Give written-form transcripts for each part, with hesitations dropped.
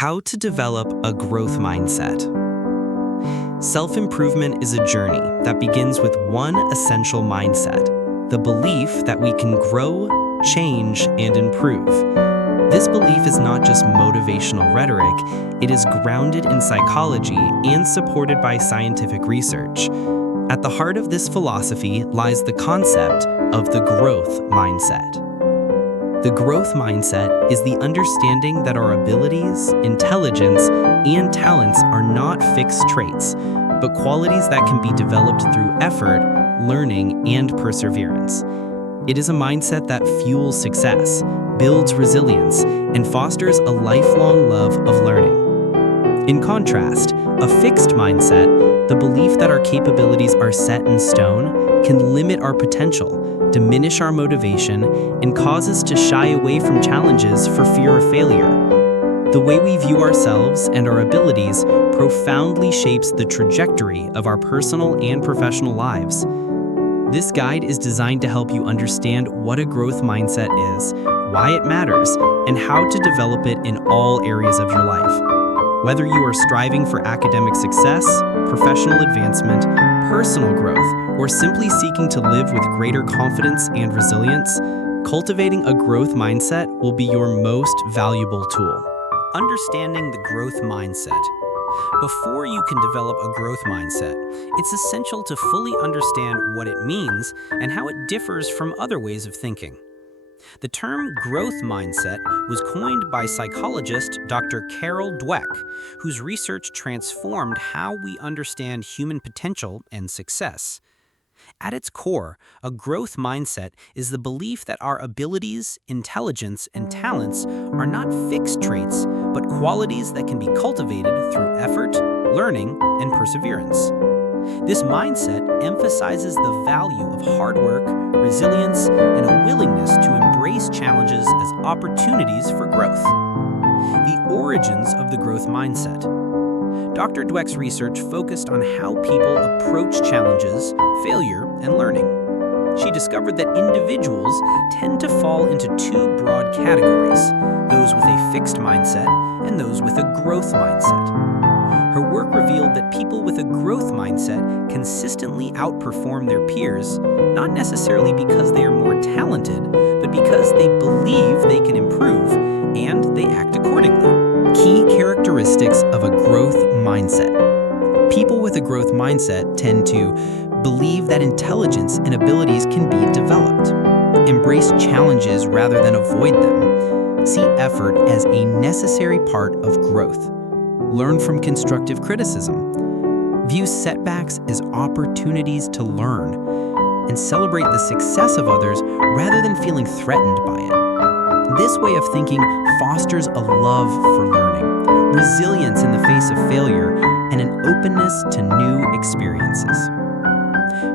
How to develop a growth mindset. Self-improvement is a journey that begins with one essential mindset, the belief that we can grow, change, and improve. This belief is not just motivational rhetoric, it is grounded in psychology and supported by scientific research. At the heart of this philosophy lies the concept of the growth mindset. The growth mindset is the understanding that our abilities, intelligence, and talents are not fixed traits, but qualities that can be developed through effort, learning, and perseverance. It is a mindset that fuels success, builds resilience, and fosters a lifelong love of learning. In contrast, a fixed mindset, the belief that our capabilities are set in stone, can limit our potential, diminish our motivation, and cause us to shy away from challenges for fear of failure. The way we view ourselves and our abilities profoundly shapes the trajectory of our personal and professional lives. This guide is designed to help you understand what a growth mindset is, why it matters, and how to develop it in all areas of your life. Whether you are striving for academic success, professional advancement, personal growth, or simply seeking to live with greater confidence and resilience, cultivating a growth mindset will be your most valuable tool. Understanding the growth mindset. Before you can develop a growth mindset, it's essential to fully understand what it means and how it differs from other ways of thinking. The term growth mindset was coined by psychologist Dr. Carol Dweck, whose research transformed how we understand human potential and success. At its core, a growth mindset is the belief that our abilities, intelligence, and talents are not fixed traits, but qualities that can be cultivated through effort, learning, and perseverance. This mindset emphasizes the value of hard work, resilience, and a willingness to embrace challenges as opportunities for growth. The origins of the growth mindset. Dr. Dweck's research focused on how people approach challenges, failure, and learning. She discovered that individuals tend to fall into two broad categories, those with a fixed mindset and those with a growth mindset. Her work revealed that people with a growth mindset consistently outperform their peers, not necessarily because they are more talented, but because they believe they can improve and they act accordingly. Key characteristics of a growth mindset. People with a growth mindset tend to believe that intelligence and abilities can be developed, embrace challenges rather than avoid them, see effort as a necessary part of growth, learn from constructive criticism, view setbacks as opportunities to learn, and celebrate the success of others rather than feeling threatened by it. This way of thinking fosters a love for learning, resilience in the face of failure, and an openness to new experiences.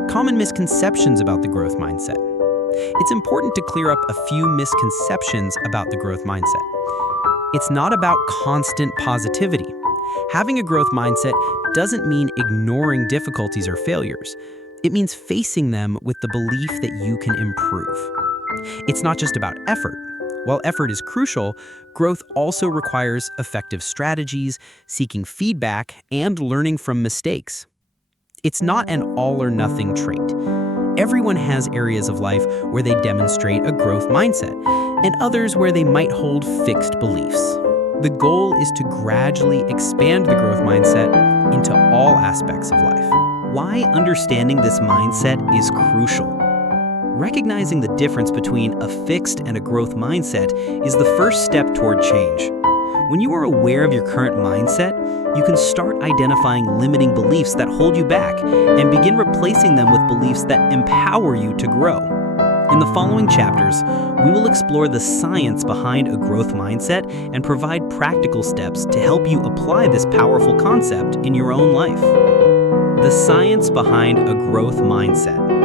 Common misconceptions about the growth mindset. It's important to clear up a few misconceptions about the growth mindset. It's not about constant positivity. Having a growth mindset doesn't mean ignoring difficulties or failures. It means facing them with the belief that you can improve. It's not just about effort. While effort is crucial, growth also requires effective strategies, seeking feedback, and learning from mistakes. It's not an all-or-nothing trait. Everyone has areas of life where they demonstrate a growth mindset, and others where they might hold fixed beliefs. The goal is to gradually expand the growth mindset into all aspects of life. Why understanding this mindset is crucial. Recognizing the difference between a fixed and a growth mindset is the first step toward change. When you are aware of your current mindset, you can start identifying limiting beliefs that hold you back and begin replacing them with beliefs that empower you to grow. In the following chapters, we will explore the science behind a growth mindset and provide practical steps to help you apply this powerful concept in your own life. The science behind a growth mindset.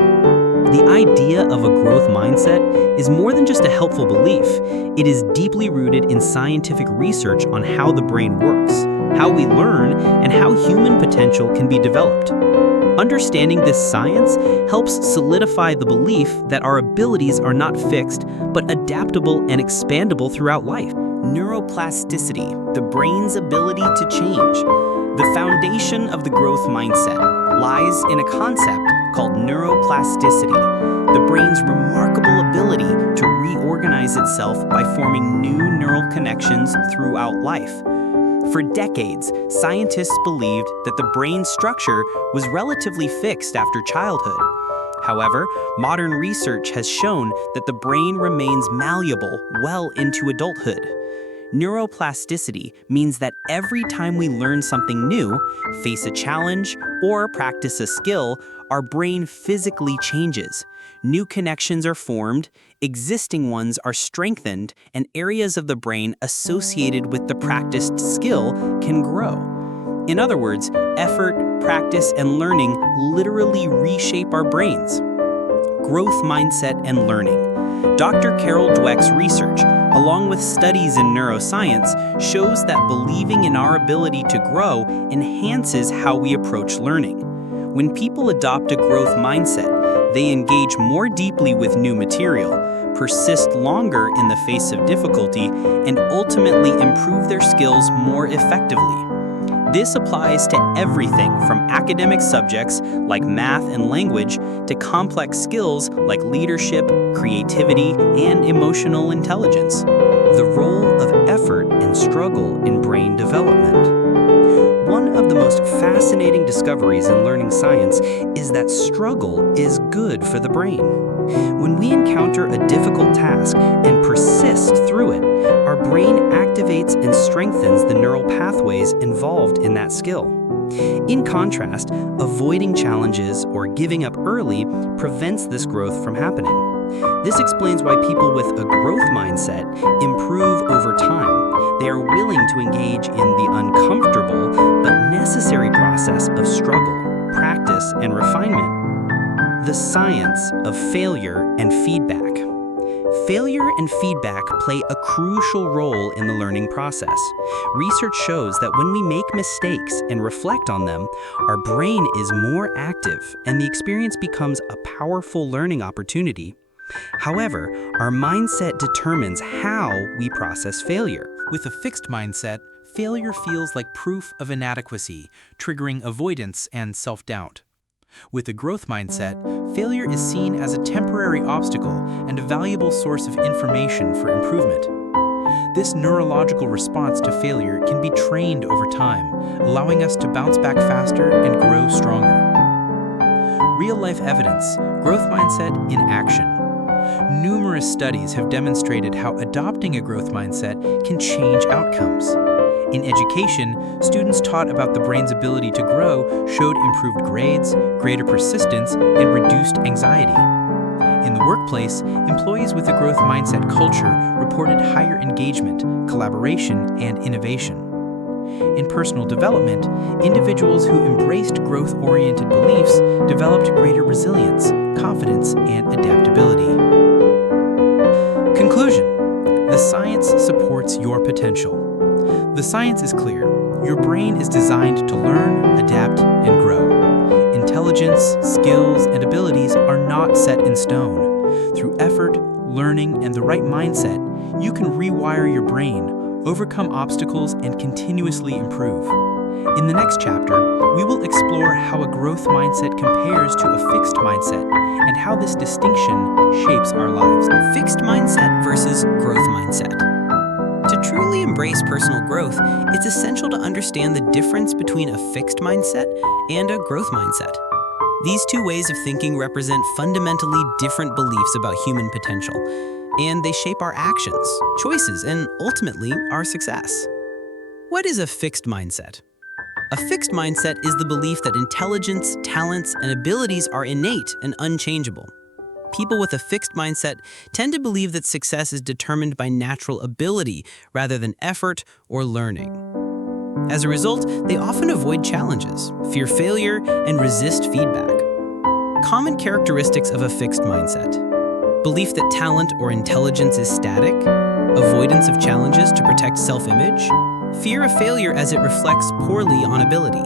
The idea of a growth mindset is more than just a helpful belief. It is deeply rooted in scientific research on how the brain works, how we learn, and how human potential can be developed. Understanding this science helps solidify the belief that our abilities are not fixed, but adaptable and expandable throughout life. Neuroplasticity, the brain's ability to change. The foundation of the growth mindset lies in a concept called neuroplasticity, the brain's remarkable ability to reorganize itself by forming new neural connections throughout life. For decades, scientists believed that the brain structure was relatively fixed after childhood. However, modern research has shown that the brain remains malleable well into adulthood. Neuroplasticity means that every time we learn something new, face a challenge, or practice a skill, our brain physically changes. New connections are formed, existing ones are strengthened, and areas of the brain associated with the practiced skill can grow. In other words, effort, practice, and learning literally reshape our brains. Growth mindset and learning. Dr. Carol Dweck's research, along with studies in neuroscience, shows that believing in our ability to grow enhances how we approach learning. When people adopt a growth mindset, they engage more deeply with new material, persist longer in the face of difficulty, and ultimately improve their skills more effectively. This applies to everything from academic subjects like math and language to complex skills like leadership, creativity, and emotional intelligence. The role of effort and struggle in brain development. One of the most fascinating discoveries in learning science is that struggle is good for the brain. When we encounter a difficult task and persist through it, our brain activates and strengthens the neural pathways involved in that skill. In contrast, avoiding challenges or giving up early prevents this growth from happening. This explains why people with a growth mindset improve over time. They are willing to engage in the uncomfortable but necessary process of struggle, practice, and refinement. The science of failure and feedback. Failure and feedback play a crucial role in the learning process. Research shows that when we make mistakes and reflect on them, our brain is more active and the experience becomes a powerful learning opportunity. However, our mindset determines how we process failure. With a fixed mindset, failure feels like proof of inadequacy, triggering avoidance and self-doubt. With a growth mindset, failure is seen as a temporary obstacle and a valuable source of information for improvement. This neurological response to failure can be trained over time, allowing us to bounce back faster and grow stronger. Real-life evidence, growth mindset in action. Numerous studies have demonstrated how adopting a growth mindset can change outcomes. In education, students taught about the brain's ability to grow showed improved grades, greater persistence, and reduced anxiety. In the workplace, employees with a growth mindset culture reported higher engagement, collaboration, and innovation. In personal development, individuals who embraced growth-oriented beliefs developed greater resilience, confidence, and adaptability. Conclusion: the science supports your potential. The science is clear. Your brain is designed to learn, adapt, and grow. Intelligence, skills, and abilities are not set in stone. Through effort, learning, and the right mindset, you can rewire your brain, overcome obstacles, and continuously improve. In the next chapter, we will explore how a growth mindset compares to a fixed mindset and how this distinction shapes our lives. Fixed mindset versus growth mindset. To truly embrace personal growth, it's essential to understand the difference between a fixed mindset and a growth mindset. These two ways of thinking represent fundamentally different beliefs about human potential, and they shape our actions, choices, and ultimately our success. What is a fixed mindset? A fixed mindset is the belief that intelligence, talents, and abilities are innate and unchangeable. People with a fixed mindset tend to believe that success is determined by natural ability rather than effort or learning. As a result, they often avoid challenges, fear failure, and resist feedback. Common characteristics of a fixed mindset: belief that talent or intelligence is static, avoidance of challenges to protect self-image, fear of failure as it reflects poorly on ability,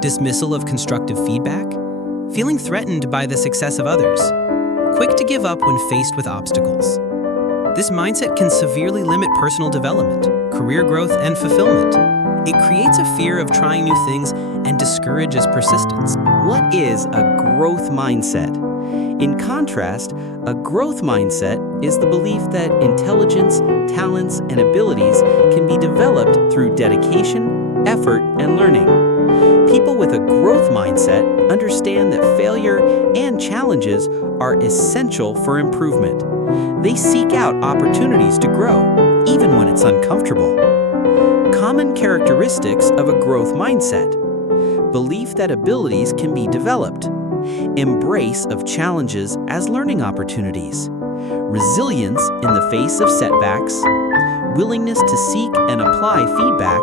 dismissal of constructive feedback, feeling threatened by the success of others, quick to give up when faced with obstacles. This mindset can severely limit personal development, career growth, and fulfillment. It creates a fear of trying new things and discourages persistence. What is a growth mindset? In contrast, a growth mindset is the belief that intelligence, talents, and abilities can be developed through dedication, effort, and learning. People with a growth mindset understand that failure and challenges are essential for improvement. They seek out opportunities to grow, even when it's uncomfortable. Common characteristics of a growth mindset: belief that abilities can be developed, embrace of challenges as learning opportunities, resilience in the face of setbacks, willingness to seek and apply feedback,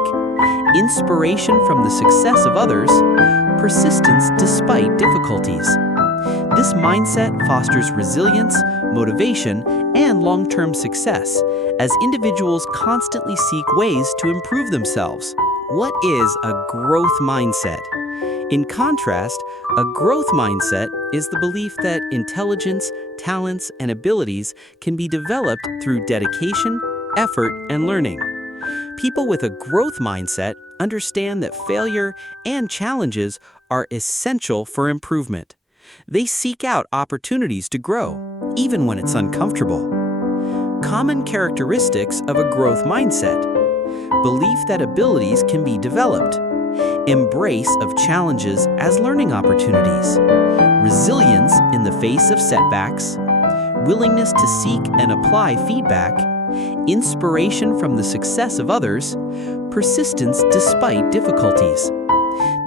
inspiration from the success of others, persistence despite difficulties. This mindset fosters resilience, motivation, and long-term success as individuals constantly seek ways to improve themselves. What is a growth mindset? In contrast, a growth mindset is the belief that intelligence, talents, and abilities can be developed through dedication, effort, and learning. People with a growth mindset understand that failure and challenges are essential for improvement. They seek out opportunities to grow, even when it's uncomfortable. Common characteristics of a growth mindset: belief that abilities can be developed, embrace of challenges as learning opportunities, resilience in the face of setbacks, willingness to seek and apply feedback, inspiration from the success of others, persistence despite difficulties.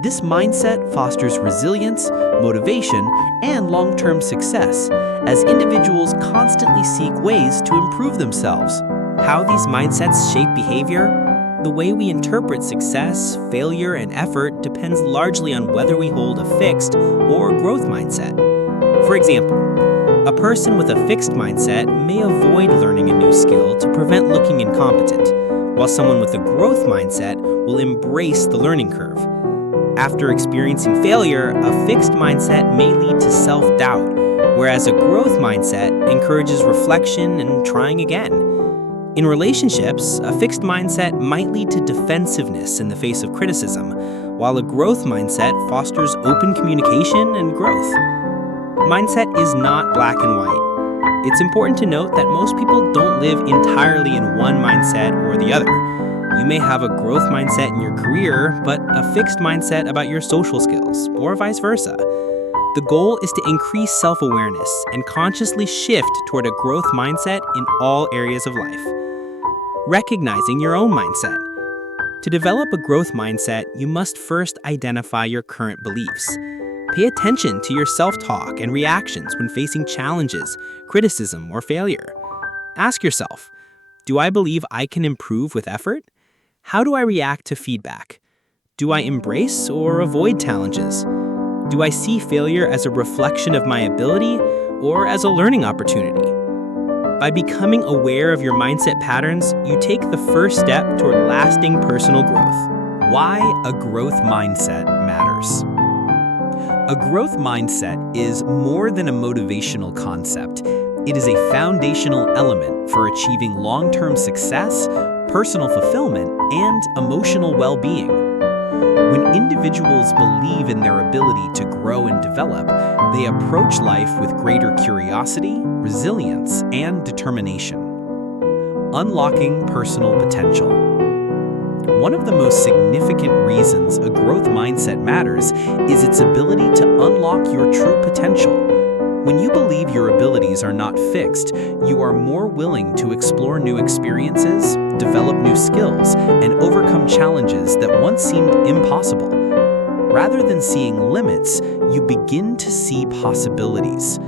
This mindset fosters resilience, motivation, and long-term success as individuals constantly seek ways to improve themselves. How these mindsets shape behavior? The way we interpret success, failure, and effort depends largely on whether we hold a fixed or growth mindset. For example, a person with a fixed mindset may avoid learning a new skill to prevent looking incompetent, while someone with a growth mindset will embrace the learning curve. After experiencing failure, a fixed mindset may lead to self-doubt, whereas a growth mindset encourages reflection and trying again. In relationships, a fixed mindset might lead to defensiveness in the face of criticism, while a growth mindset fosters open communication and growth. Mindset is not black and white. It's important to note that most people don't live entirely in one mindset or the other. You may have a growth mindset in your career, but a fixed mindset about your social skills, or vice versa. The goal is to increase self-awareness and consciously shift toward a growth mindset in all areas of life. Recognizing your own mindset. To develop a growth mindset, you must first identify your current beliefs. Pay attention to your self-talk and reactions when facing challenges, criticism, or failure. Ask yourself, do I believe I can improve with effort? How do I react to feedback? Do I embrace or avoid challenges? Do I see failure as a reflection of my ability or as a learning opportunity? By becoming aware of your mindset patterns, you take the first step toward lasting personal growth. Why a growth mindset matters. A growth mindset is more than a motivational concept. It is a foundational element for achieving long-term success, personal fulfillment, and emotional well-being. When individuals believe in their ability to grow and develop, they approach life with greater curiosity, resilience, and determination. Unlocking personal potential. One of the most significant reasons a growth mindset matters is its ability to unlock your true potential. When you believe your abilities are not fixed, you are more willing to explore new experiences, develop new skills, and overcome challenges that once seemed impossible. Rather than seeing limits, you begin to see possibilities.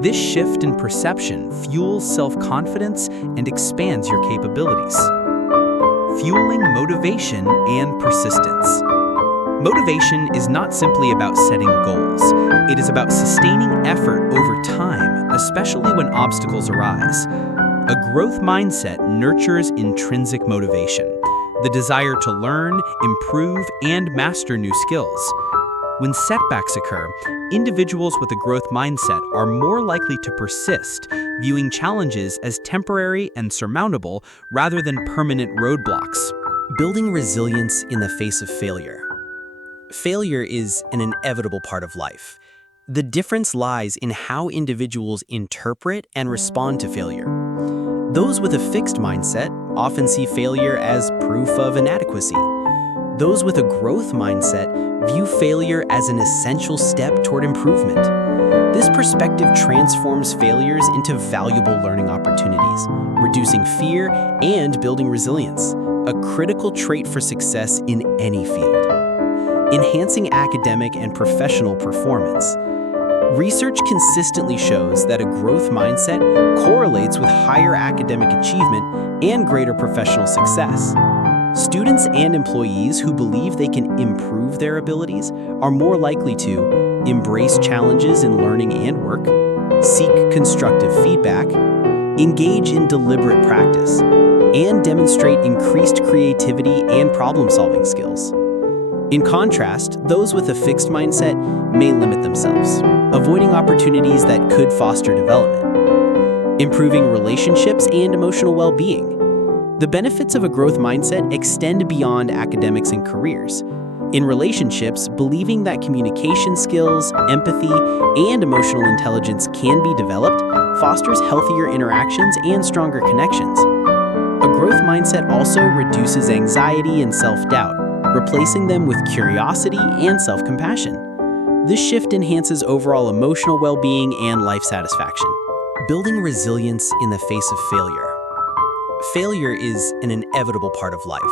This shift in perception fuels self-confidence and expands your capabilities. Fueling motivation and persistence. Motivation is not simply about setting goals. It is about sustaining effort over time, especially when obstacles arise. A growth mindset nurtures intrinsic motivation, the desire to learn, improve, and master new skills. When setbacks occur, individuals with a growth mindset are more likely to persist, viewing challenges as temporary and surmountable rather than permanent roadblocks. Building resilience in the face of failure. Failure is an inevitable part of life. The difference lies in how individuals interpret and respond to failure. Those with a fixed mindset often see failure as proof of inadequacy. Those with a growth mindset view failure as an essential step toward improvement. This perspective transforms failures into valuable learning opportunities, reducing fear and building resilience, a critical trait for success in any field. Enhancing academic and professional performance. Research consistently shows that a growth mindset correlates with higher academic achievement and greater professional success. Students and employees who believe they can improve their abilities are more likely to embrace challenges in learning and work, seek constructive feedback, engage in deliberate practice, and demonstrate increased creativity and problem-solving skills. In contrast, those with a fixed mindset may limit themselves, avoiding opportunities that could foster development. Improving relationships and emotional well-being. The benefits of a growth mindset extend beyond academics and careers. In relationships, believing that communication skills, empathy, and emotional intelligence can be developed fosters healthier interactions and stronger connections. A growth mindset also reduces anxiety and self-doubt, replacing them with curiosity and self-compassion. This shift enhances overall emotional well-being and life satisfaction. Building resilience in the face of failure. Failure is an inevitable part of life.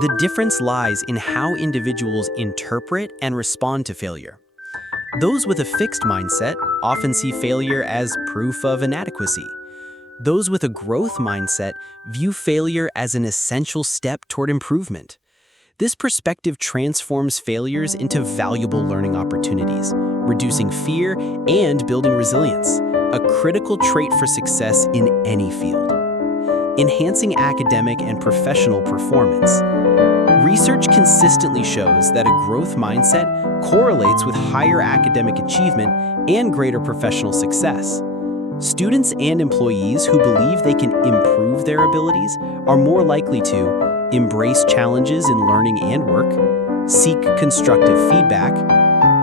The difference lies in how individuals interpret and respond to failure. Those with a fixed mindset often see failure as proof of inadequacy. Those with a growth mindset view failure as an essential step toward improvement. This perspective transforms failures into valuable learning opportunities, reducing fear and building resilience, a critical trait for success in any field. Enhancing academic and professional performance. Research consistently shows that a growth mindset correlates with higher academic achievement and greater professional success. Students and employees who believe they can improve their abilities are more likely to embrace challenges in learning and work, seek constructive feedback,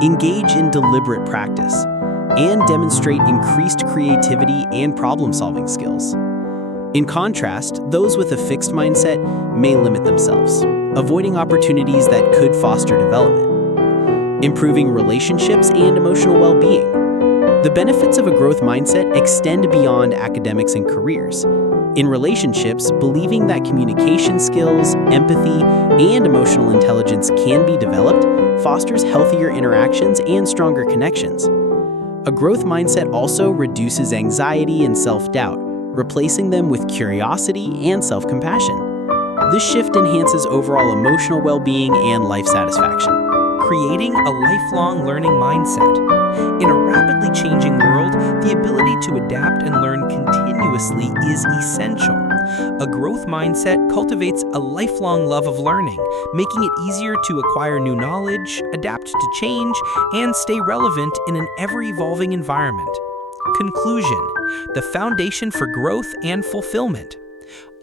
engage in deliberate practice, and demonstrate increased creativity and problem-solving skills. In contrast, those with a fixed mindset may limit themselves, avoiding opportunities that could foster development. Improving relationships and emotional well-being. The benefits of a growth mindset extend beyond academics and careers. In relationships, believing that communication skills, empathy, and emotional intelligence can be developed fosters healthier interactions and stronger connections. A growth mindset also reduces anxiety and self-doubt, replacing them with curiosity and self-compassion. This shift enhances overall emotional well-being and life satisfaction. Creating a lifelong learning mindset. In a rapidly changing world, the ability to adapt and learn continuously is essential. A growth mindset cultivates a lifelong love of learning, making it easier to acquire new knowledge, adapt to change, and stay relevant in an ever-evolving environment. Conclusion: the foundation for growth and fulfillment.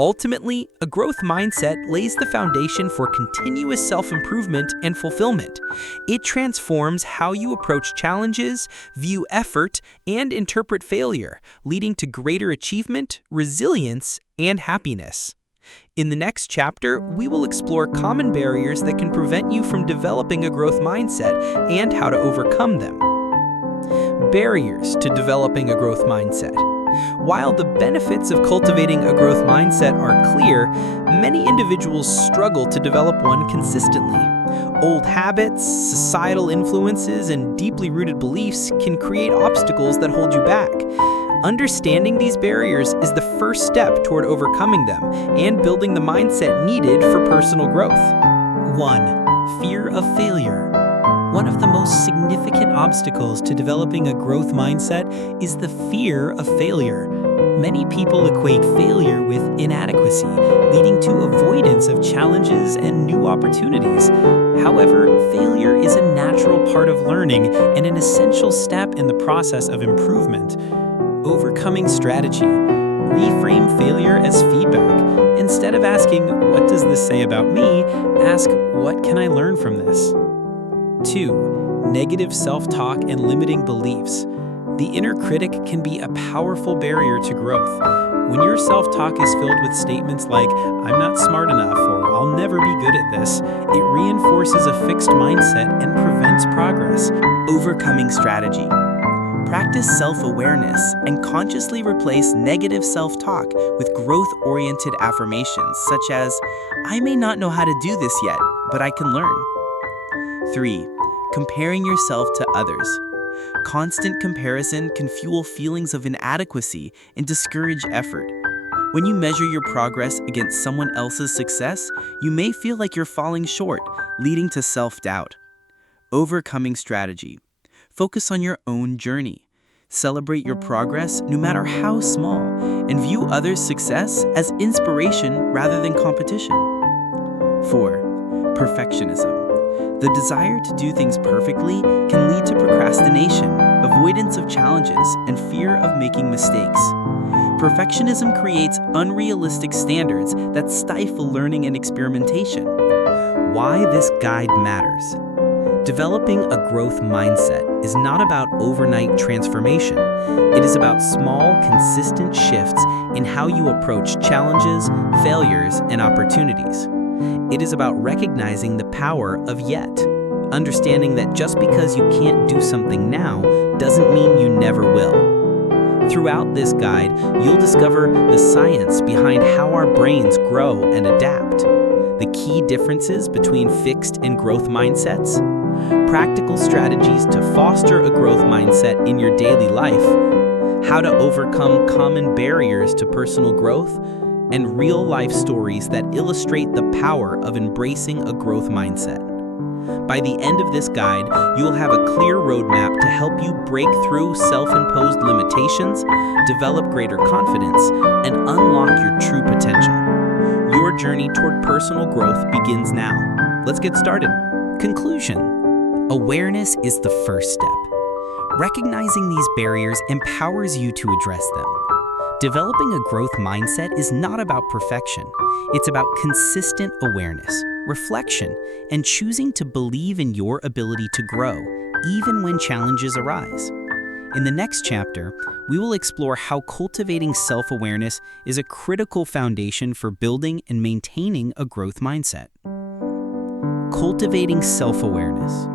Ultimately, a growth mindset lays the foundation for continuous self-improvement and fulfillment. It transforms how you approach challenges, view effort, and interpret failure, leading to greater achievement, resilience, and happiness. In the next chapter, we will explore common barriers that can prevent you from developing a growth mindset and how to overcome them. Barriers to developing a growth mindset. While the benefits of cultivating a growth mindset are clear, many individuals struggle to develop one consistently. Old habits, societal influences, and deeply rooted beliefs can create obstacles that hold you back. Understanding these barriers is the first step toward overcoming them and building the mindset needed for personal growth. 1. Fear of failure. One of the most significant obstacles to developing a growth mindset is the fear of failure. Many people equate failure with inadequacy, leading to avoidance of challenges and new opportunities. However, failure is a natural part of learning and an essential step in the process of improvement. Overcoming strategy. Reframe failure as feedback. Instead of asking, "What does this say about me?" ask, "What can I learn from this?" 2. Negative self-talk and limiting beliefs. The inner critic can be a powerful barrier to growth. When your self-talk is filled with statements like, "I'm not smart enough," or "I'll never be good at this," it reinforces a fixed mindset and prevents progress. Overcoming strategy. Practice self-awareness and consciously replace negative self-talk with growth-oriented affirmations such as, "I may not know how to do this yet, but I can learn." 3. Comparing yourself to others. Constant comparison can fuel feelings of inadequacy and discourage effort. When you measure your progress against someone else's success, you may feel like you're falling short, leading to self-doubt. Overcoming strategy. Focus on your own journey. Celebrate your progress, no matter how small, and view others' success as inspiration rather than competition. 4. Perfectionism. The desire to do things perfectly can lead to procrastination, avoidance of challenges, and fear of making mistakes. Perfectionism creates unrealistic standards that stifle learning and experimentation. Why this guide matters. Developing a growth mindset is not about overnight transformation. It is about small, consistent shifts in how you approach challenges, failures, and opportunities. It is about recognizing the power of yet, understanding that just because you can't do something now doesn't mean you never will. Throughout this guide, you'll discover the science behind how our brains grow and adapt, the key differences between fixed and growth mindsets, practical strategies to foster a growth mindset in your daily life, how to overcome common barriers to personal growth, and real-life stories that illustrate the power of embracing a growth mindset. By the end of this guide, you will have a clear roadmap to help you break through self-imposed limitations, develop greater confidence, and unlock your true potential. Your journey toward personal growth begins now. Let's get started. Conclusion. Awareness is the first step. Recognizing these barriers empowers you to address them. Developing a growth mindset is not about perfection. It's about consistent awareness, reflection, and choosing to believe in your ability to grow, even when challenges arise. In the next chapter, we will explore how cultivating self-awareness is a critical foundation for building and maintaining a growth mindset. Cultivating self-awareness.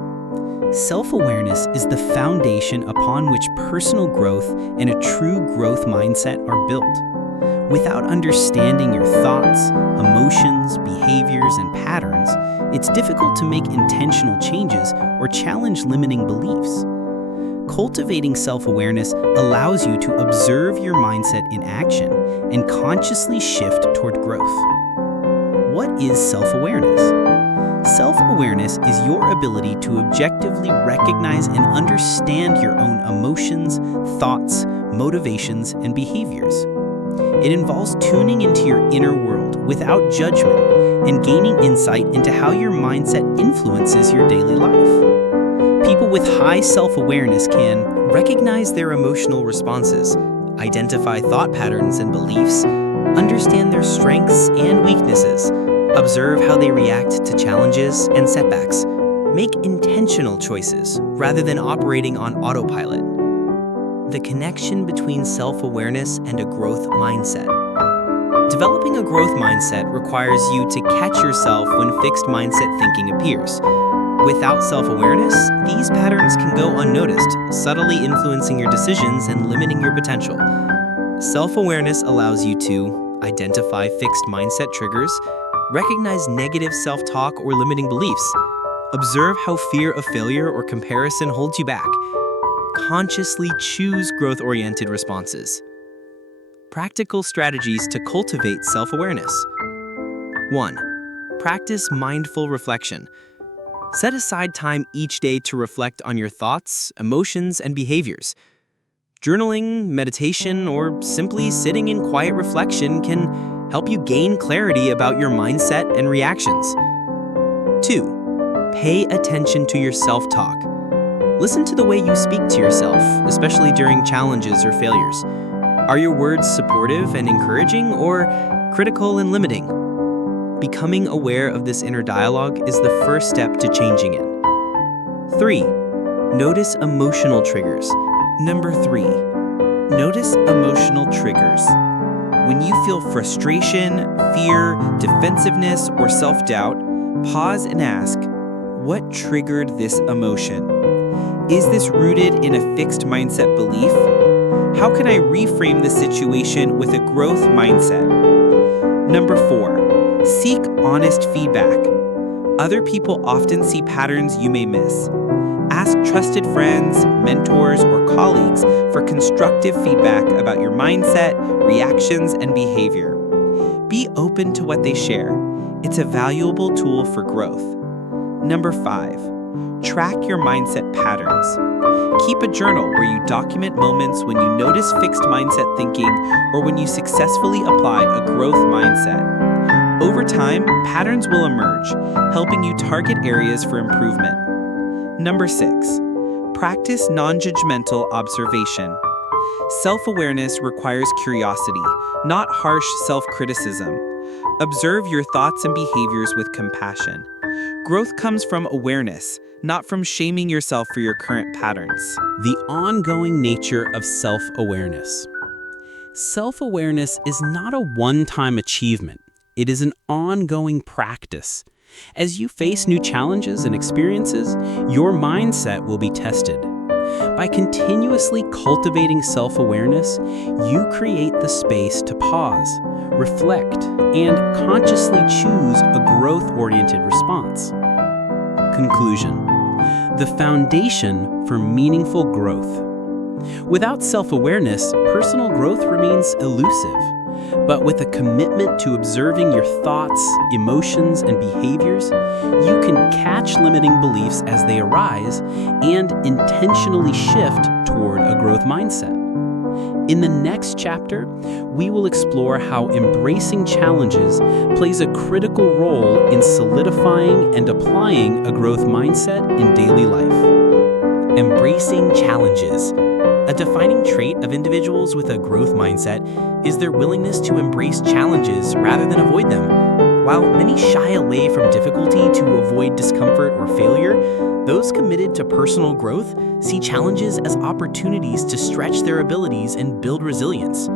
Self-awareness is the foundation upon which personal growth and a true growth mindset are built. Without understanding your thoughts, emotions, behaviors, and patterns, it's difficult to make intentional changes or challenge limiting beliefs. Cultivating self-awareness allows you to observe your mindset in action and consciously shift toward growth. What is self-awareness? Self-awareness is your ability to objectively recognize and understand your own emotions, thoughts, motivations, and behaviors. It involves tuning into your inner world without judgment and gaining insight into how your mindset influences your daily life. People with high self-awareness can recognize their emotional responses, identify thought patterns and beliefs, understand their strengths and weaknesses, observe how they react to challenges and setbacks, make intentional choices rather than operating on autopilot. The connection between self-awareness and a growth mindset. Developing a growth mindset requires you to catch yourself when fixed mindset thinking appears. Without self-awareness, these patterns can go unnoticed, subtly influencing your decisions and limiting your potential. Self-awareness allows you to identify fixed mindset triggers, recognize negative self-talk or limiting beliefs, observe how fear of failure or comparison holds you back, consciously choose growth-oriented responses. Practical strategies to cultivate self-awareness. 1. Practice mindful reflection. Set aside time each day to reflect on your thoughts, emotions, and behaviors. Journaling, meditation, or simply sitting in quiet reflection can help you gain clarity about your mindset and reactions. 2. Pay attention to your self-talk. Listen to the way you speak to yourself, especially during challenges or failures. Are your words supportive and encouraging or critical and limiting? Becoming aware of this inner dialogue is the first step to changing it. 3. Notice emotional triggers. Number 3. Notice emotional triggers. When you feel frustration, fear, defensiveness, or self-doubt, pause and ask, what triggered this emotion? Is this rooted in a fixed mindset belief? How can I reframe the situation with a growth mindset? Number 4, seek honest feedback. Other people often see patterns you may miss. Ask trusted friends, mentors, or colleagues for constructive feedback about your mindset, reactions, and behavior. Be open to what they share. It's a valuable tool for growth. Number 5, track your mindset patterns. Keep a journal where you document moments when you notice fixed mindset thinking or when you successfully apply a growth mindset. Over time, patterns will emerge, helping you target areas for improvement. Number 6, practice non-judgmental observation. Self-awareness requires curiosity, not harsh self-criticism. Observe your thoughts and behaviors with compassion. Growth comes from awareness, not from shaming yourself for your current patterns. The ongoing nature of self-awareness. Self-awareness is not a one-time achievement. It is an ongoing practice. As you face new challenges and experiences, your mindset will be tested. By continuously cultivating self-awareness, you create the space to pause, reflect, and consciously choose a growth-oriented response. Conclusion: the foundation for meaningful growth. Without self-awareness, personal growth remains elusive. But with a commitment to observing your thoughts, emotions, and behaviors, you can catch limiting beliefs as they arise and intentionally shift toward a growth mindset. In the next chapter, we will explore how embracing challenges plays a critical role in solidifying and applying a growth mindset in daily life. Embracing challenges. A defining trait of individuals with a growth mindset is their willingness to embrace challenges rather than avoid them. While many shy away from difficulty to avoid discomfort or failure, those committed to personal growth see challenges as opportunities to stretch their abilities and build resilience.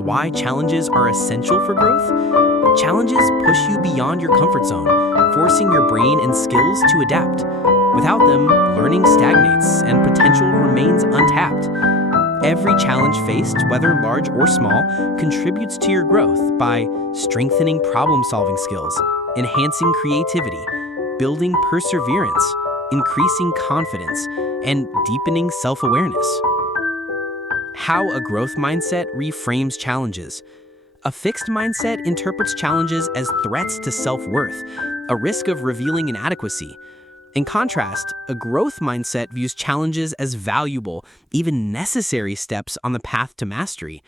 Why challenges are essential for growth? Challenges push you beyond your comfort zone, forcing your brain and skills to adapt. Without them, learning stagnates and potential remains untapped. Every challenge faced, whether large or small, contributes to your growth by strengthening problem-solving skills, enhancing creativity, building perseverance, increasing confidence, and deepening self-awareness. How a growth mindset reframes challenges. A fixed mindset interprets challenges as threats to self-worth, a risk of revealing inadequacy. In contrast, a growth mindset views challenges as valuable, even necessary steps on the path to mastery.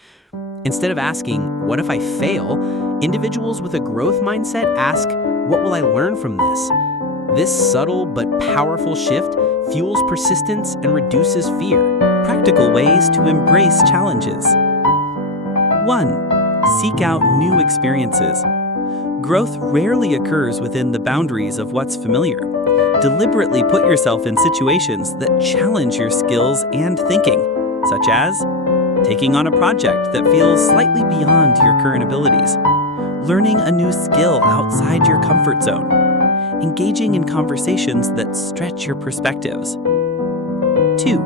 Instead of asking, "What if I fail?" individuals with a growth mindset ask, "What will I learn from this?" This subtle but powerful shift fuels persistence and reduces fear. Practical ways to embrace challenges. 1. Seek out new experiences. Growth rarely occurs within the boundaries of what's familiar. Deliberately put yourself in situations that challenge your skills and thinking, such as taking on a project that feels slightly beyond your current abilities, learning a new skill outside your comfort zone, engaging in conversations that stretch your perspectives. 2.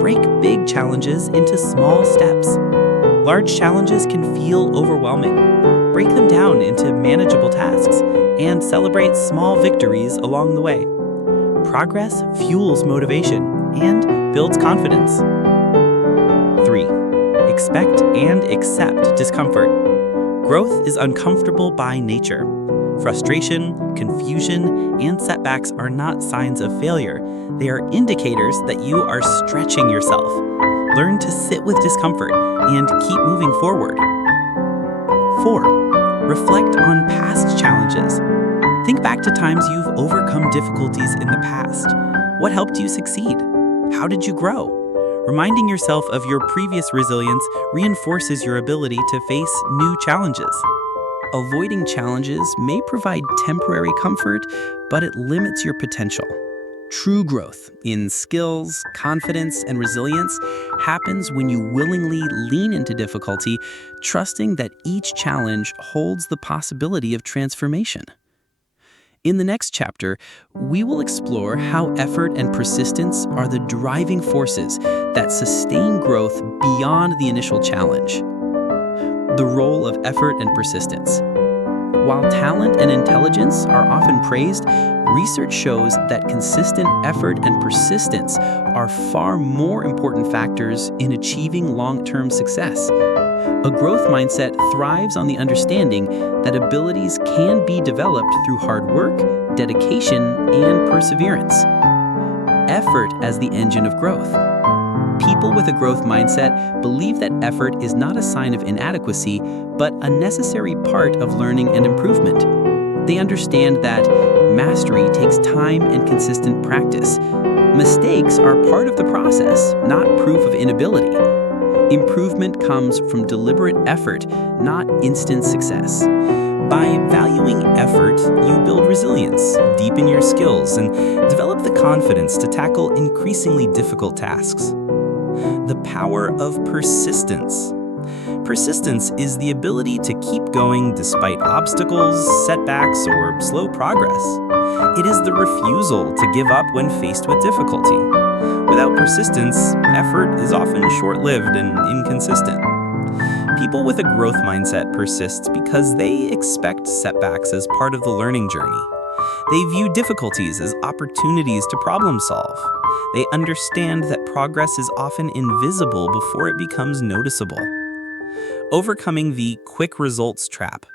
Break big challenges into small steps. Large challenges can feel overwhelming. Break them down into manageable tasks and celebrate small victories along the way. Progress fuels motivation and builds confidence. 3. Expect and accept discomfort. Growth is uncomfortable by nature. Frustration, confusion, and setbacks are not signs of failure. They are indicators that you are stretching yourself. Learn to sit with discomfort and keep moving forward. 4. Reflect on past challenges. Think back to times you've overcome difficulties in the past. What helped you succeed? How did you grow? Reminding yourself of your previous resilience reinforces your ability to face new challenges. Avoiding challenges may provide temporary comfort, but it limits your potential. True growth in skills, confidence, and resilience happens when you willingly lean into difficulty, trusting that each challenge holds the possibility of transformation. In the next chapter, we will explore how effort and persistence are the driving forces that sustain growth beyond the initial challenge. The role of effort and persistence. While talent and intelligence are often praised, research shows that consistent effort and persistence are far more important factors in achieving long-term success. A growth mindset thrives on the understanding that abilities can be developed through hard work, dedication, and perseverance. Effort as the engine of growth. People with a growth mindset believe that effort is not a sign of inadequacy, but a necessary part of learning and improvement. They understand that mastery takes time and consistent practice. Mistakes are part of the process, not proof of inability. Improvement comes from deliberate effort, not instant success. By valuing effort, you build resilience, deepen your skills, and develop the confidence to tackle increasingly difficult tasks. The power of persistence. Persistence is the ability to keep going despite obstacles, setbacks, or slow progress. It is the refusal to give up when faced with difficulty. Without persistence, effort is often short-lived and inconsistent. People with a growth mindset persist because they expect setbacks as part of the learning journey. They view difficulties as opportunities to problem solve. They understand that progress is often invisible before it becomes noticeable. Overcoming the quick results trap.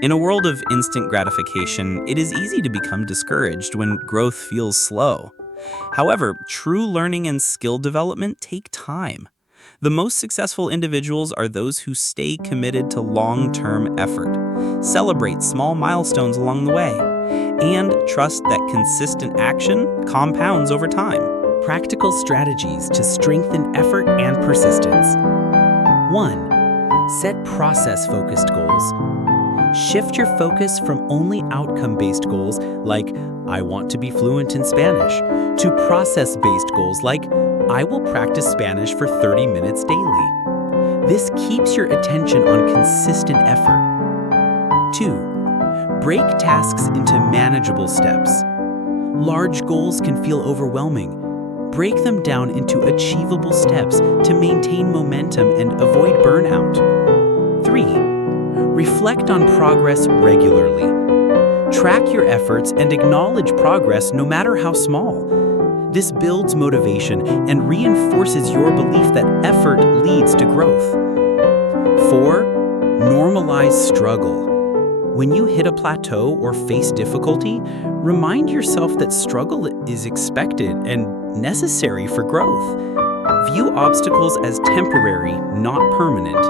In a world of instant gratification, it is easy to become discouraged when growth feels slow. However, true learning and skill development take time. The most successful individuals are those who stay committed to long-term effort, celebrate small milestones along the way, and trust that consistent action compounds over time. Practical strategies to strengthen effort and persistence. 1. Set process-focused goals. Shift your focus from only outcome-based goals like, I want to be fluent in Spanish, to process-based goals like, I will practice Spanish for 30 minutes daily. This keeps your attention on consistent effort. 2. Break tasks into manageable steps. Large goals can feel overwhelming. Break them down into achievable steps to maintain momentum and avoid burnout. 3. Reflect on progress regularly. Track your efforts and acknowledge progress no matter how small. This builds motivation and reinforces your belief that effort leads to growth. 4. Normalize struggle. When you hit a plateau or face difficulty, remind yourself that struggle is expected and necessary for growth. View obstacles as temporary, not permanent.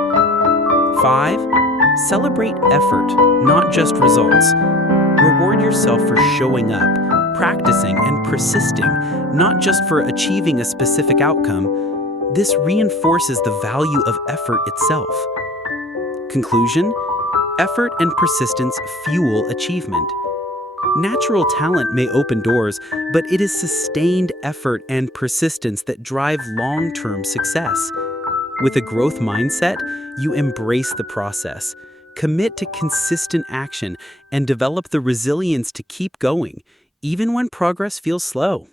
5. Celebrate effort, not just results. Reward yourself for showing up, practicing, and persisting, not just for achieving a specific outcome. This reinforces the value of effort itself. Conclusion: effort and persistence fuel achievement. Natural talent may open doors, but it is sustained effort and persistence that drive long-term success. With a growth mindset, you embrace the process, commit to consistent action, and develop the resilience to keep going, even when progress feels slow.